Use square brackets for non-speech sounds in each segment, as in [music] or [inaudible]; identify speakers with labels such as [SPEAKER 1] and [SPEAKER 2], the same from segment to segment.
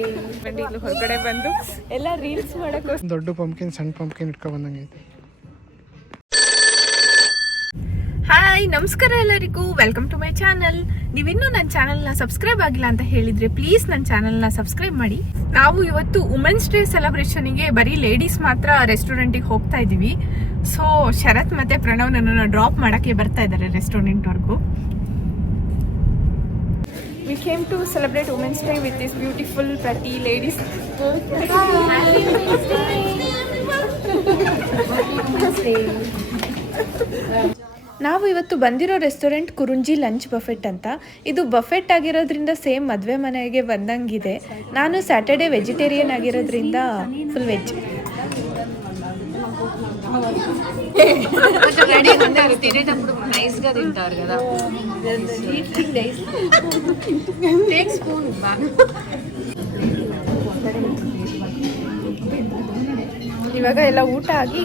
[SPEAKER 1] ಇಲ್ಲಿ ಹೊರಗಡೆ ಬಂದು. ಎಲ್ಲ ರೀಲ್ಸ್ ಮಾಡಕ್ಕೆ
[SPEAKER 2] ದೊಡ್ಡ ಪಂಪ್ಕಿನ್ ಸಣ್ಣ ಪಂಪ್ಕಿನ್ ಇಟ್ಕೊ ಬಂದಂಗೈತೆ
[SPEAKER 1] ಹಾಯ್ ನಮಸ್ಕಾರ ಎಲ್ಲರಿಗೂ. ವೆಲ್ಕಮ್ ಟು ಮೈ ಚಾನಲ್ ನೀವಿನ್ನೂ ನನ್ನ ಚಾನಲ್ನ ಸಬ್ಸ್ಕ್ರೈಬ್ ಆಗಿಲ್ಲ ಅಂತ ಹೇಳಿದ್ರೆ ಪ್ಲೀಸ್ ನನ್ನ ಚಾನಲ್ನ ಸಬ್ಸ್ಕ್ರೈಬ್ ಮಾಡಿ. ನಾವು ಇವತ್ತು ವುಮೆನ್ಸ್ ಡೇ ಸೆಲೆಬ್ರೇಷನ್ಗೆ ಬರೀ ಲೇಡೀಸ್ ಮಾತ್ರ ರೆಸ್ಟೋರೆಂಟಿಗೆ ಹೋಗ್ತಾ ಇದ್ದೀವಿ ಸೊ ಶರತ್ ಮತ್ತೆ ಪ್ರಣವ್ ನನ್ನನ್ನು ಡ್ರಾಪ್ ಮಾಡೋಕ್ಕೆ ಬರ್ತಾ ಇದ್ದಾರೆ ರೆಸ್ಟೋರೆಂಟ್ವರೆಗೂ we came to celebrate women's day with this beautiful ಪ್ರತಿ ಲೇಡೀಸ್ ನಾವು ಇವತ್ತು ಬಂದಿರೋ ರೆಸ್ಟೋರೆಂಟ್ ಕುರುಂಜಿ ಲಂಚ್ ಬಫೆಟ್ ಅಂತ. ಇದು ಬಫೆಟ್ ಆಗಿರೋದ್ರಿಂದ ಸೇಮ್ ಮದುವೆ ಮನೆಗೆ ಬಂದಂಗಿದೆ. ನಾನು ಸ್ಯಾಟರ್ಡೆ ವೆಜಿಟೇರಿಯನ್ ಆಗಿರೋದ್ರಿಂದ ಫುಲ್ [laughs] ವೆಜ್
[SPEAKER 3] కొంచెం రెడీగా ఉంటారు తినేటప్పుడు నైస్ గా తింటారు కదా టేక్ స్పూన్ బాగా
[SPEAKER 1] ಇವಾಗ ಎಲ್ಲ ಊಟ ಆಗಿ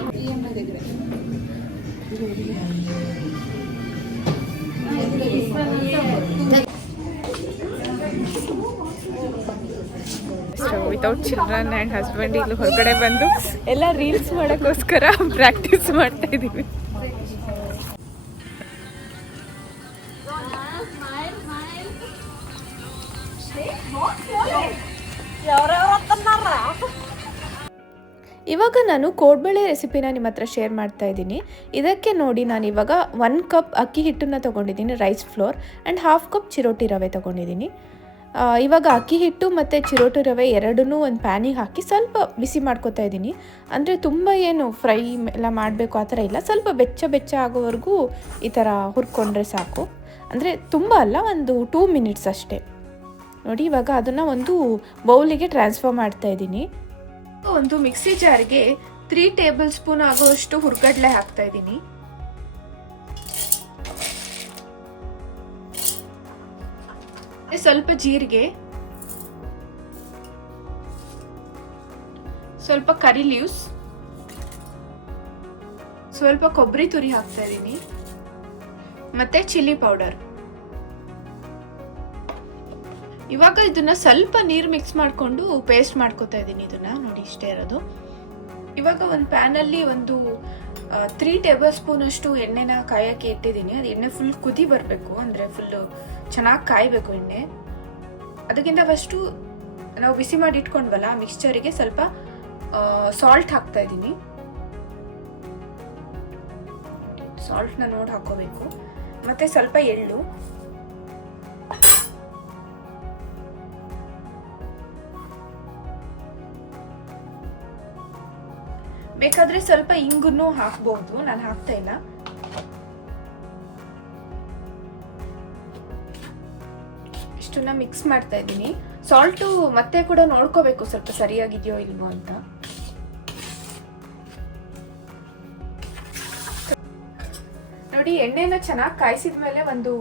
[SPEAKER 1] ವಿತೌಟ್ ಚಿಲ್ಡ್ರನ್ ಆ್ಯಂಡ್ ಹಸ್ಬೆಂಡ್ ಇಲ್ಲಿ ಹೊರಗಡೆ ಬಂದು ಎಲ್ಲ ರೀಲ್ಸ್ ಮಾಡೋಕ್ಕೋಸ್ಕರ ಪ್ರಾಕ್ಟೀಸ್ ಮಾಡ್ತಾ ಇದ್ದೀವಿ ಇವಾಗ ನಾನು ಕೋಡ್ಬಳೆ ರೆಸಿಪಿನ ನಿಮ್ಮ ಹತ್ರ ಶೇರ್ ಮಾಡ್ತಾ ಇದ್ದೀನಿ. ಇದಕ್ಕೆ ನೋಡಿ ನಾನು ಇವಾಗ ಒನ್ ಕಪ್ ಅಕ್ಕಿ ಹಿಟ್ಟನ್ನು ತೊಗೊಂಡಿದ್ದೀನಿ rice flour and half cup ಚಿರೋಟಿ ರವೆ ತೊಗೊಂಡಿದ್ದೀನಿ. ಇವಾಗ ಅಕ್ಕಿ ಹಿಟ್ಟು ಮತ್ತು ಚಿರೋಟಿ ರವೆ ಎರಡನ್ನೂ ಒಂದು ಪ್ಯಾನಿಗೆ ಹಾಕಿ ಸ್ವಲ್ಪ ಬಿಸಿ ಮಾಡ್ಕೊತಾ ಇದ್ದೀನಿ. ಅಂದರೆ ತುಂಬ ಏನು ಫ್ರೈ ಎಲ್ಲ ಮಾಡಬೇಕು ಆ ಥರ ಇಲ್ಲ, ಸ್ವಲ್ಪ ಬೆಚ್ಚ ಬೆಚ್ಚ ಆಗೋವರೆಗೂ ಈ ಥರ ಹುರ್ಕೊಂಡ್ರೆ ಸಾಕು. ಅಂದರೆ ತುಂಬ ಅಲ್ಲ, ಒಂದು ಟೂ ಮಿನಿಟ್ಸ್ ಅಷ್ಟೇ. ನೋಡಿ, ಇವಾಗ ಅದನ್ನು ಒಂದು ಬೌಲಿಗೆ ಟ್ರಾನ್ಸ್ಫರ್ ಮಾಡ್ತಾ ಇದ್ದೀನಿ. ಒಂದು ಮಿಕ್ಸಿ ಜಾರ್ಗೆ ತ್ರೀ ಟೇಬಲ್ ಸ್ಪೂನ್ ಆಗುವಷ್ಟು ಹುರ್ಗಡ್ಲೆ ಹಾಕ್ತಾ ಇದ್ದೀನಿ. ಸ್ವಲ್ಪ ಜೀರಿಗೆ. ಸ್ವಲ್ಪ ಕರಿ ಲೀವ್ಸ್ ಸ್ವಲ್ಪ ಕೊಬ್ಬರಿ ತುರಿ ಹಾಕ್ತಾ ಇದ್ದೀನಿ. ಮತ್ತೆ ಚಿಲ್ಲಿ ಪೌಡರ್ ಇವಾಗ ಇದನ್ನ ಸ್ವಲ್ಪ ನೀರು ಮಿಕ್ಸ್ ಮಾಡಿಕೊಂಡು ಪೇಸ್ಟ್ ಮಾಡ್ಕೋತಾ ಇದ್ದೀನಿ ಇದನ್ನ. ನೋಡಿ, ಇಷ್ಟೇ ಇರೋದು. ಇವಾಗ ಒಂದು ಪ್ಯಾನಲ್ಲಿ ಒಂದು ತ್ರೀ ಟೇಬಲ್ ಸ್ಪೂನ್ ಅಷ್ಟು ಎಣ್ಣೆನ ಕಾಯಕ್ಕೆ ಇಟ್ಟಿದ್ದೀನಿ ಅದು ಎಣ್ಣೆ ಫುಲ್ ಕುದಿ ಬರಬೇಕು. ಅಂದರೆ ಫುಲ್ಲು ಚೆನ್ನಾಗಿ ಕಾಯಬೇಕು ಎಣ್ಣೆ. ಅದಕ್ಕಿಂತ ಫಸ್ಟು ನಾವು ಬಿಸಿ ಮಾಡಿ ಇಟ್ಕೊಂಡ್ವಲ್ಲ ಮಿಕ್ಸ್ಚರಿಗೆ ಸ್ವಲ್ಪ ಸಾಲ್ಟ್ ಹಾಕ್ತಾ ಇದ್ದೀನಿ ಸಾಲ್ಟ್ನ ನೋಡಿ ಹಾಕೋಬೇಕು. ಮತ್ತೆ ಸ್ವಲ್ಪ ಎಳ್ಳು. ಬೇಕಾದ್ರೆ ಸ್ವಲ್ಪ ಇಂಗುನು ಹಾಕ್ಬಹುದು ನಾನು ಹಾಕ್ತಾ ಇಲ್ಲ. ಇಷ್ಟನ್ನ ಮಿಕ್ಸ್ ಮಾಡ್ತಾ ಇದ್ದೀನಿ. ಸಾಲ್ಟು ಮತ್ತೆ ಕೂಡ ನೋಡ್ಕೋಬೇಕು ಸ್ವಲ್ಪ ಸರಿಯಾಗಿದೆಯೋ ಇಲ್ವೋ ಅಂತ. ನೋಡಿ, ಎಣ್ಣೆನ ಚೆನ್ನಾಗಿ ಕಾಯಿಸಿದ ಮೇಲೆ ಒಂದು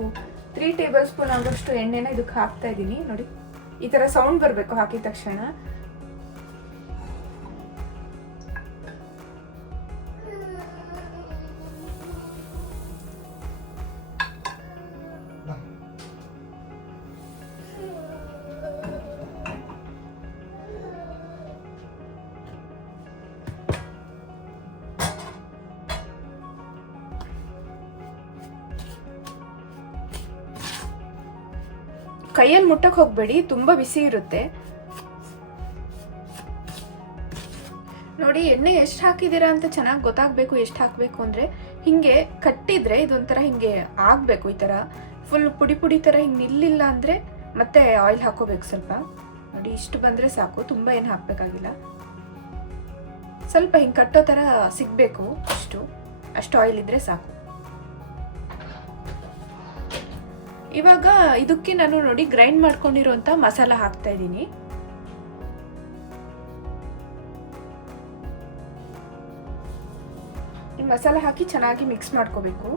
[SPEAKER 1] ತ್ರೀ ಟೇಬಲ್ ಸ್ಪೂನ್ ಆಗೋಷ್ಟು ಎಣ್ಣೆನ ಇದಕ್ಕೆ ಹಾಕ್ತಾ ಇದ್ದೀನಿ. ನೋಡಿ, ಈ ತರ ಸೌಂಡ್ ಬರಬೇಕು ಹಾಕಿದ ತಕ್ಷಣ. ಕೈಯಲ್ಲಿ ಮುಟ್ಟಕ್ಕೆ ಹೋಗ್ಬೇಡಿ, ತುಂಬಾ ಬಿಸಿ ಇರುತ್ತೆ. ನೋಡಿ, ಎಣ್ಣೆ ಎಷ್ಟು ಹಾಕಿದ್ದೀರಾ ಅಂತ ಚೆನ್ನಾಗಿ ಗೊತ್ತಾಗಬೇಕು, ಎಷ್ಟು ಹಾಕಬೇಕು ಅಂದರೆ, ಹಿಂಗೆ ಕಟ್ಟಿದ್ರೆ ಇದೊಂಥರ ಹಿಂಗೆ ಆಗಬೇಕು ಈ ಥರ ಫುಲ್ ಪುಡಿ ಪುಡಿ ಥರ ಹಿಂಗೆ ನಿಲ್ಲಿಲ್ಲ ಅಂದರೆ ಮತ್ತೆ ಆಯಿಲ್ ಹಾಕೋಬೇಕು ಸ್ವಲ್ಪ. ನೋಡಿ, ಇಷ್ಟು ಬಂದರೆ ಸಾಕು, ತುಂಬ ಏನು ಹಾಕಬೇಕಾಗಿಲ್ಲ. ಸ್ವಲ್ಪ ಹಿಂಗೆ ಕಟ್ಟೋ ಥರ ಸಿಗಬೇಕು ಅಷ್ಟು. ಅಷ್ಟು ಆಯಿಲ್ ಇದ್ದರೆ ಸಾಕು. ಇವಾಗ ಇದಕ್ಕೆ ನಾನು ನೋಡಿ ಗ್ರೈಂಡ್ ಮಾಡ್ಕೊಂಡಿರುವಂತ ಮಸಾಲ ಹಾಕ್ತಾ ಇದ್ದೀನಿ. ಈ ಮಸಾಲ ಹಾಕಿ ಚೆನ್ನಾಗಿ ಮಿಕ್ಸ್ ಮಾಡ್ಕೋಬೇಕು.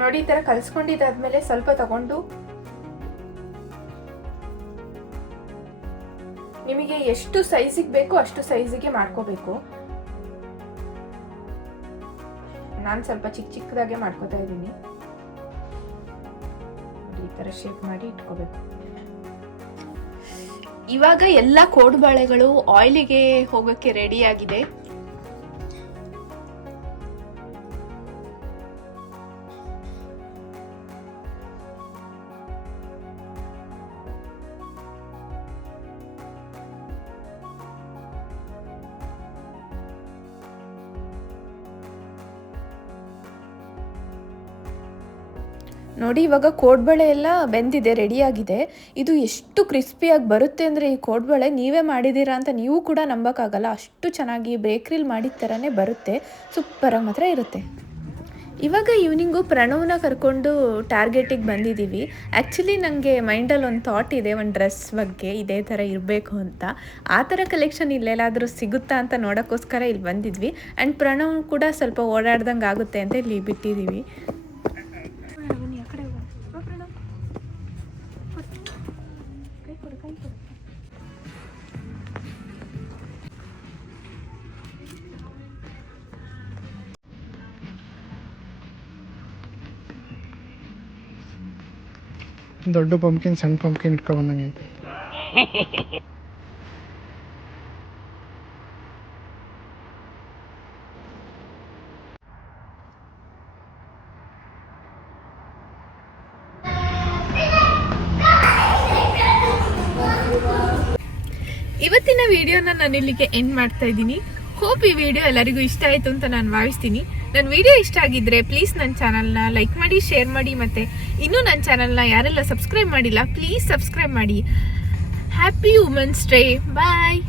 [SPEAKER 1] ನೋಡಿ, ಈ ತರ ಕಲ್ಸ್ಕೊಂಡಿದ್ದಾದ್ಮೇಲೆ ಸ್ವಲ್ಪ ತಗೊಂಡು ನಿಮಗೆ ಎಷ್ಟು ಸೈಜಿಗೆ ಬೇಕೋ ಅಷ್ಟು ಸೈಜಿಗೆ ಮಾಡ್ಕೋಬೇಕು. ನಾನು ಸ್ವಲ್ಪ ಚಿಕ್ಕ ಚಿಕ್ಕದಾಗೆ ಮಾಡ್ಕೋತಾ ಇದ್ದೀನಿ. ಈ ಥರ ಶೇಪ್ ಮಾಡಿ ಇಟ್ಕೋಬೇಕು. ಇವಾಗ ಎಲ್ಲ ಕೋಡ್ಬಾಳೆಗಳು ಆಯಿಲಿಗೆ ಹೋಗೋಕ್ಕೆ ರೆಡಿ ಆಗಿದೆ. ನೋಡಿ, ಇವಾಗ ಕೋಡ್ಬಳೆ ಎಲ್ಲ ಬೆಂದಿದೆ ರೆಡಿಯಾಗಿದೆ ಇದು ಎಷ್ಟು ಕ್ರಿಸ್ಪಿಯಾಗಿ ಬರುತ್ತೆ ಅಂದರೆ ಈ ಕೋಡ್ಬಳೆ ನೀವೇ ಮಾಡಿದ್ದೀರಾ ಅಂತ ನೀವು ಕೂಡ ನಂಬೋಕ್ಕಾಗಲ್ಲ. ಅಷ್ಟು ಚೆನ್ನಾಗಿ ಬೇಕ್ರಿಲಿ ಮಾಡಿದ ಥರನೇ ಬರುತ್ತೆ. ಸೂಪರಾಗಿ ಮಾತ್ರ ಇರುತ್ತೆ. ಇವಾಗ ಈವ್ನಿಂಗು ಪ್ರಣವ್ನ ಕರ್ಕೊಂಡು ಟಾರ್ಗೆಟಿಗೆ ಬಂದಿದ್ದೀವಿ. ಆ್ಯಕ್ಚುಲಿ ನನಗೆ ಮೈಂಡಲ್ಲಿ ಒಂದು ಥಾಟ್ ಇದೆ, ಒಂದು ಡ್ರೆಸ್ ಬಗ್ಗೆ ಇದೇ ಥರ ಇರಬೇಕು ಅಂತ. ಆ ಥರ ಕಲೆಕ್ಷನ್ ಇಲ್ಲೆಲ್ಲಾದರೂ ಸಿಗುತ್ತಾ ಅಂತ ನೋಡೋಕ್ಕೋಸ್ಕರ ಇಲ್ಲಿ ಬಂದಿದ್ವಿ. ಆ್ಯಂಡ್ ಪ್ರಣವ್ ಕೂಡ ಸ್ವಲ್ಪ ಓಡಾಡ್ದಂಗೆ ಆಗುತ್ತೆ ಅಂತ ಇಲ್ಲಿ ಬಿಟ್ಟಿದ್ದೀವಿ.
[SPEAKER 2] ದೊಡ್ಡ ಪಂಪ್ಕಿನ್ ಸಣ್ಣ ಪಂಪ್ಕಿನ್ ಇಟ್ಕೊ ಬಂದಂಗೆ ಐತೆ
[SPEAKER 1] ಇವತ್ತಿನ ವಿಡಿಯೋನ ನಾನು ಇಲ್ಲಿಗೆ ಎಂಡ್ ಮಾಡ್ತಾ ಇದ್ದೀನಿ. ಹೋಪ್ ಈ ವಿಡಿಯೋ ಎಲ್ಲರಿಗೂ ಇಷ್ಟ ಆಯಿತು ಅಂತ ನಾನು ಭಾವಿಸ್ತೀನಿ. ನನ್ನ ವಿಡಿಯೋ ಇಷ್ಟ ಆಗಿದ್ರೆ ಪ್ಲೀಸ್ ನನ್ನ ಚಾನಲ್ನ ಲೈಕ್ ಮಾಡಿ ಶೇರ್ ಮಾಡಿ ಮತ್ತು ಇನ್ನೂ ನನ್ನ ಚಾನಲ್ನ ಯಾರೆಲ್ಲ ಸಬ್ಸ್ಕ್ರೈಬ್ ಮಾಡಿಲ್ಲ ಪ್ಲೀಸ್ ಸಬ್ಸ್ಕ್ರೈಬ್ ಮಾಡಿ. Happy women's day bye